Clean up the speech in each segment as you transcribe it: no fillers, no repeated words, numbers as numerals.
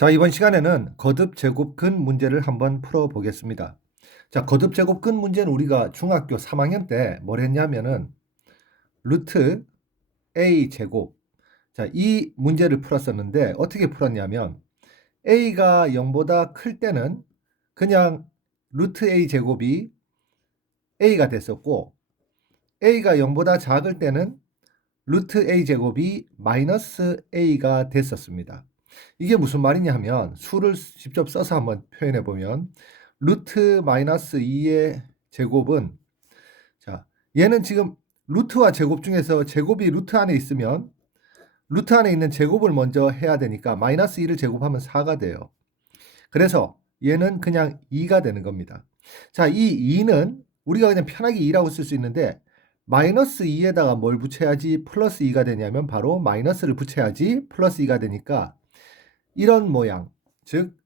자, 이번 시간에는 거듭 제곱근 문제를 한번 풀어보겠습니다. 자, 거듭 제곱근 문제는 우리가 중학교 3학년 때 뭘 했냐면은 루트 a 제곱. 자, 이 문제를 풀었었는데 어떻게 풀었냐면 a가 0보다 클 때는 그냥 루트 a 제곱이 a가 됐었고 a가 0보다 작을 때는 루트 a 제곱이 마이너스 a가 됐었습니다. 이게 무슨 말이냐 하면 수를 직접 써서 한번 표현해 보면 루트 마이너스 2의 제곱은, 자, 얘는 지금 루트와 제곱 중에서 제곱이 루트 안에 있으면 루트 안에 있는 제곱을 먼저 해야 되니까 마이너스 2를 제곱하면 4가 돼요. 그래서 얘는 그냥 2가 되는 겁니다. 자, 이 2는 우리가 그냥 편하게 2라고 쓸 수 있는데 마이너스 2에다가 뭘 붙여야지 플러스 2가 되냐면 바로 마이너스를 붙여야지 플러스 2가 되니까 이런 모양, 즉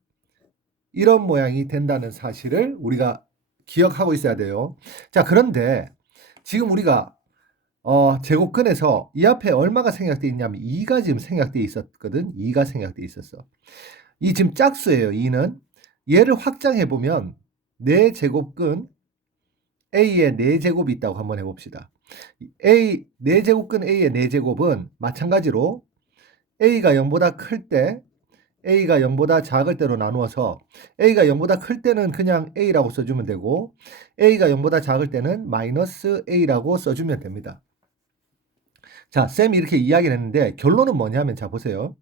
이런 모양이 된다는 사실을 우리가 기억하고 있어야 돼요. 자, 그런데 지금 우리가 제곱근에서 이 앞에 얼마가 생략되어 있냐면 2가 지금 생략되어 있었거든. 2가 생략되어 있었어. 이 지금 짝수예요. 2는. 얘를 확장해 보면 4제곱근 A의 4제곱이 있다고 한번 해봅시다. A 4제곱근 A의 4제곱은 마찬가지로 A가 0보다 클 때 A가 0보다 작을 때로 나누어서 A가 0보다 클 때는 그냥 A라고 써주면 되고 A가 0보다 작을 때는 마이너스 A라고 써주면 됩니다. 자, 쌤이 이렇게 이야기를 했는데 결론은 뭐냐면, 자, 보세요.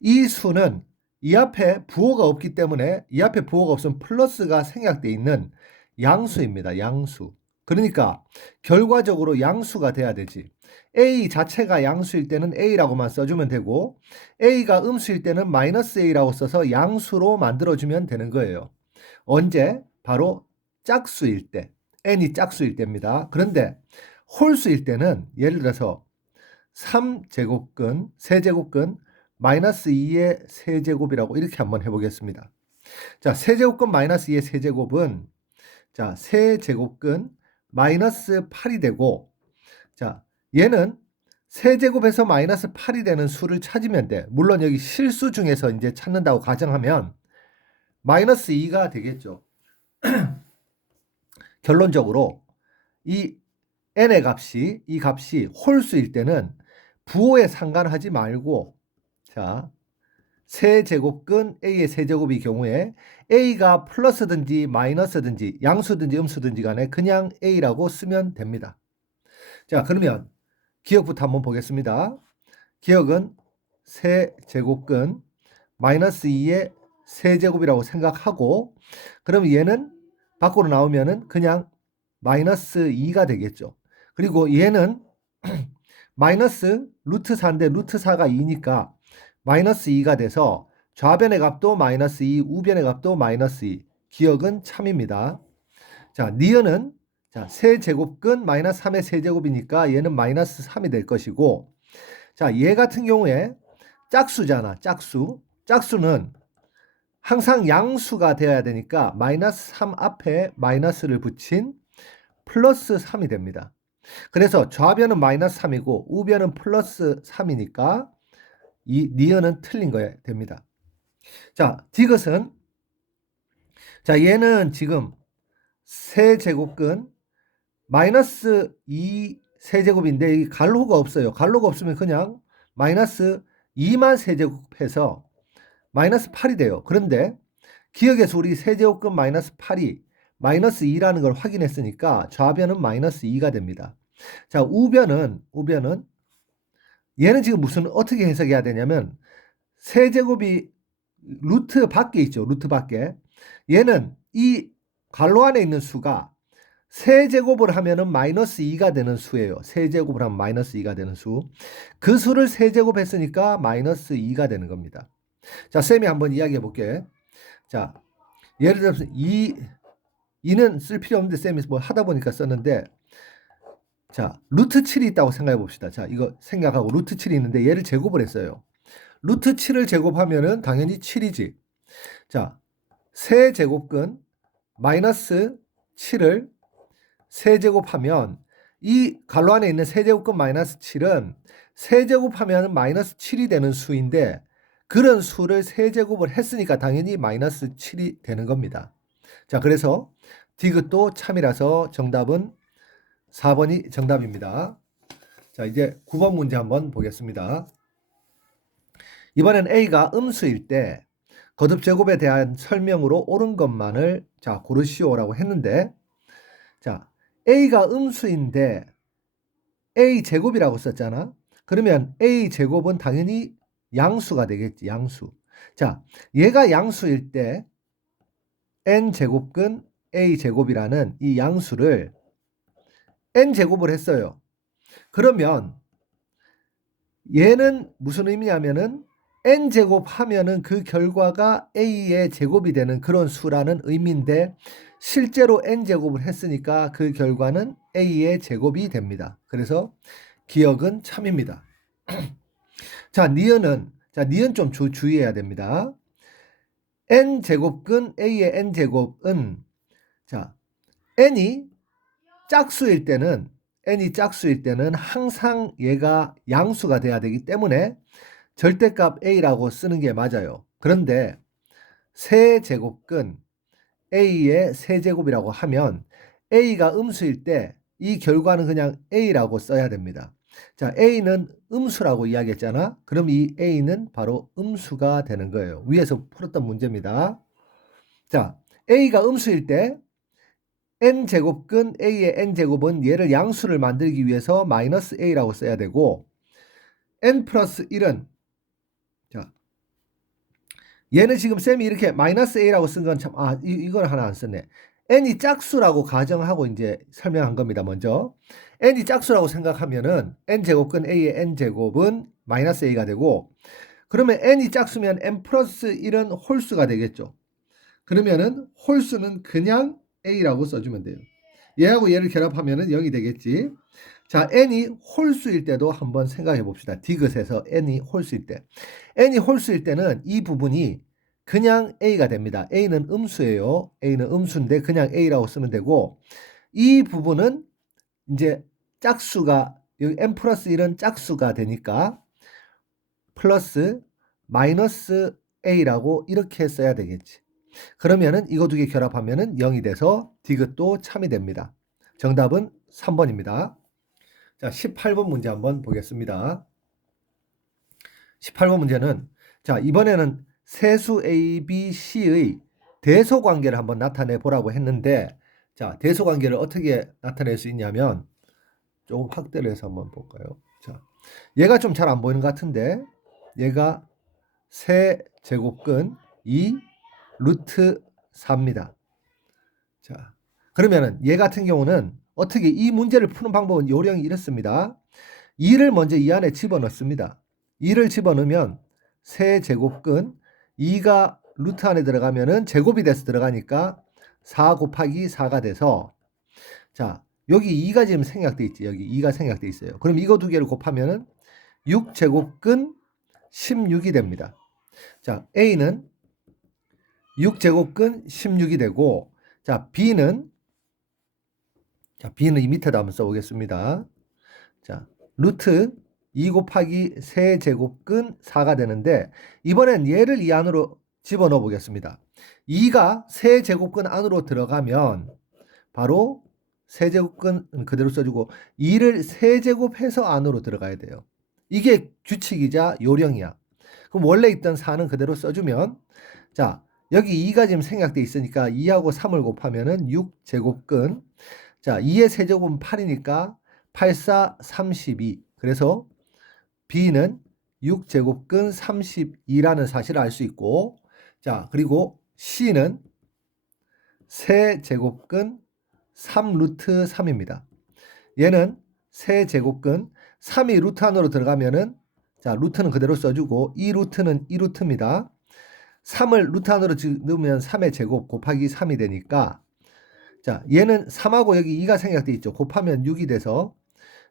이 수는 이 앞에 부호가 없기 때문에 이 앞에 부호가 없으면 플러스가 생략되어 있는 양수입니다. 양수. 그러니까 결과적으로 양수가 돼야 되지. A 자체가 양수일 때는 A라고만 써주면 되고 A가 음수일 때는 마이너스 A라고 써서 양수로 만들어주면 되는 거예요. 언제? 바로 짝수일 때. n이 짝수일 때입니다. 그런데 홀수일 때는 예를 들어서 3제곱근, 세제곱근 마이너스 2의 세제곱이라고 이렇게 한번 해보겠습니다. 자, 세제곱근 마이너스 2의 세제곱은, 자, 세제곱근 마이너스 8이 되고, 자, 얘는 세제곱에서 마이너스 8이 되는 수를 찾으면 돼. 물론 여기 실수 중에서 이제 찾는다고 가정하면 마이너스 2가 되겠죠. 결론적으로 이 n의 값이, 이 값이 홀수일 때는 부호에 상관하지 말고, 자, 세제곱근 A의 세제곱의 경우에 A가 플러스든지 마이너스든지 양수든지 음수든지 간에 그냥 A라고 쓰면 됩니다. 자, 그러면 기억부터 한번 보겠습니다. 기억은 세제곱근 마이너스 2의 세제곱이라고 생각하고, 그럼 얘는 밖으로 나오면은 그냥 마이너스 2가 되겠죠. 그리고 얘는 마이너스 루트 4인데 루트 4가 2니까 마이너스 2가 돼서 좌변의 값도 마이너스 2, 우변의 값도 마이너스 2. 기억은 참입니다. 자, 니은은, 자, 세제곱근 마이너스 3의 세제곱이니까 얘는 마이너스 3이 될 것이고, 자, 얘 같은 경우에 짝수잖아. 짝수. 짝수는 항상 양수가 되어야 되니까 마이너스 3 앞에 마이너스를 붙인 플러스 3이 됩니다. 그래서 좌변은 마이너스 3이고 우변은 플러스 3이니까 이 니은은 틀린 거야 됩니다. 자, 디귿은, 자, 얘는 지금 세제곱근 마이너스 2 세제곱인데 이 갈로가 없어요. 갈로가 없으면 그냥 마이너스 2만 세제곱해서 마이너스 8이 돼요. 그런데 기억에서 우리 세제곱근 마이너스 8이 마이너스 2라는 걸 확인했으니까 좌변은 마이너스 2가 됩니다. 자, 우변은 얘는 지금 무슨 어떻게 해석해야 되냐면 세제곱이 루트 밖에 있죠. 루트 밖에. 얘는 이 괄호 안에 있는 수가 세제곱을 하면은 마이너스 2가 되는 수예요. 세제곱을 하면 마이너스 2가 되는 수. 그 수를 세제곱했으니까 마이너스 2가 되는 겁니다. 자, 쌤이 한번 이야기해 볼게. 자, 예를 들어서 2는 쓸 필요 없는데 쌤이 뭐 하다 보니까 썼는데, 자, 루트 7이 있다고 생각해 봅시다. 자, 이거 생각하고 루트 7이 있는데 얘를 제곱을 했어요. 루트 7을 제곱하면은 당연히 7이지. 자, 세제곱근 마이너스 7을 세제곱하면 이 괄호 안에 있는 세제곱근 마이너스 7은 세제곱하면 마이너스 7이 되는 수인데 그런 수를 세제곱을 했으니까 당연히 마이너스 7이 되는 겁니다. 자, 그래서 디귿도 참이라서 정답은 4번이 정답입니다. 자, 이제 9번 문제 한번 보겠습니다. 이번엔 A가 음수일 때 거듭 제곱에 대한 설명으로 옳은 것만을 자, 고르시오라고 했는데, 자, A가 음수인데 A 제곱이라고 썼잖아. 그러면 A 제곱은 당연히 양수가 되겠지, 양수. 자, 얘가 양수일 때 n 제곱근 A 제곱이라는 이 양수를 n 제곱을 했어요. 그러면 얘는 무슨 의미냐면은 n 제곱 하면은 그 결과가 A의 제곱이 되는 그런 수라는 의미인데, 실제로 n 제곱을 했으니까 그 결과는 A의 제곱이 됩니다. 그래서 기억은 참입니다. 자, 니은 좀 주의해야 됩니다. n 제곱근 A의 n 제곱은, 자, n이 짝수일 때는 항상 얘가 양수가 돼야 되기 때문에 절대값 A라고 쓰는 게 맞아요. 그런데 세제곱근 A의 세제곱이라고 하면 A가 음수일 때 이 결과는 그냥 A라고 써야 됩니다. 자, A는 음수라고 이야기했잖아. 그럼 이 A는 바로 음수가 되는 거예요. 위에서 풀었던 문제입니다. 자, A가 음수일 때 n제곱근 A의 n제곱은 얘를 양수를 만들기 위해서 마이너스 A라고 써야 되고, n 플러스 1은, 자, 얘는 지금 쌤이 이렇게 마이너스 A라고 쓴 건 참, 이걸 하나 안 썼네. n이 짝수라고 가정하고 이제 설명한 겁니다. 먼저 n이 짝수라고 생각하면은 n제곱근 A의 n제곱은 마이너스 A가 되고, 그러면 n이 짝수면 n 플러스 1은 홀수가 되겠죠. 그러면은 홀수는 그냥 A라고 써주면 돼요. 얘하고 얘를 결합하면은 0이 되겠지. 자, n이 홀수일 때도 한번 생각해 봅시다. 디귿에서 n이 홀수일 때. n이 홀수일 때는 이 부분이 그냥 A가 됩니다. A는 음수예요. A는 음수인데 그냥 A라고 쓰면 되고, 이 부분은 이제 짝수가, 여기 n 플러스 1은 짝수가 되니까 플러스 마이너스 A라고 이렇게 써야 되겠지. 그러면은 이거 두 개 결합하면은 0이 돼서 디귿도 참이 됩니다. 정답은 3번입니다. 자, 18번 문제 한번 보겠습니다. 18번 문제는, 자, 이번에는 세수 A, B, C의 대소 관계를 한번 나타내 보라고 했는데, 자, 대소 관계를 어떻게 나타낼 수 있냐면 조금 확대를 해서 한번 볼까요? 자, 얘가 좀 잘 안 보이는 것 같은데, 얘가 세제곱근 2 루트 4입니다. 자, 그러면은 얘 같은 경우는 어떻게 이 문제를 푸는 방법은 요령이 이렇습니다. 2를 먼저 이 안에 집어넣습니다. 2를 집어넣으면 세제곱근 2가 루트 안에 들어가면은 제곱이 돼서 들어가니까 4 곱하기 4가 돼서, 자, 여기 2가 지금 생략돼 있지. 여기 2가 생략돼 있어요. 그럼 이거 두 개를 곱하면은 6제곱근 16이 됩니다. 자, A는 6제곱근 16이 되고, 자, B는 이 밑에다 한번 써보겠습니다. 자, 루트 2 곱하기 세제곱근 4가 되는데, 이번엔 얘를 이 안으로 집어넣어 보겠습니다. 2가 세제곱근 안으로 들어가면 바로 세제곱근 그대로 써주고 2를 세제곱해서 안으로 들어가야 돼요. 이게 규칙이자 요령이야. 그럼 원래 있던 4는 그대로 써주면, 자, 여기 2가 지금 생략돼 있으니까 2하고 3을 곱하면은 6제곱근, 자, 2의 세제곱은 8이니까 8, 4, 32. 그래서 B는 6제곱근 32라는 사실을 알 수 있고, 자, 그리고 C는 세제곱근 3 루트 3입니다. 얘는 세제곱근 3이 루트 안으로 들어가면은, 자, 루트는 그대로 써주고 이 루트는 2루트입니다. 3을 루트 안으로 넣으면 3의 제곱 곱하기 3이 되니까, 자, 얘는 3하고 여기 2가 생략돼 있죠. 곱하면 6이 돼서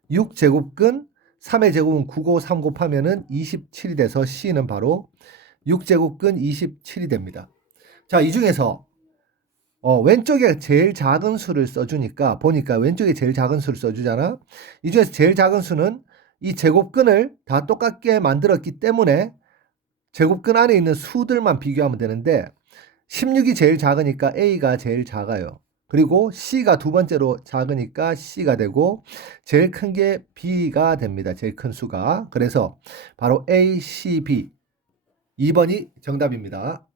6제곱근 3의 제곱은 9고 3 곱하면은 27이 돼서 C는 바로 6제곱근 27이 됩니다. 자, 이 중에서 왼쪽에 제일 작은 수를 써주니까, 보니까 왼쪽에 제일 작은 수를 써주잖아. 이 중에서 제일 작은 수는 이 제곱근을 다 똑같게 만들었기 때문에 제곱근 안에 있는 수들만 비교하면 되는데 16이 제일 작으니까 A가 제일 작아요. 그리고 C가 두 번째로 작으니까 C가 되고 제일 큰 게 B가 됩니다. 제일 큰 수가. 그래서 바로 A, C, B 2번이 정답입니다.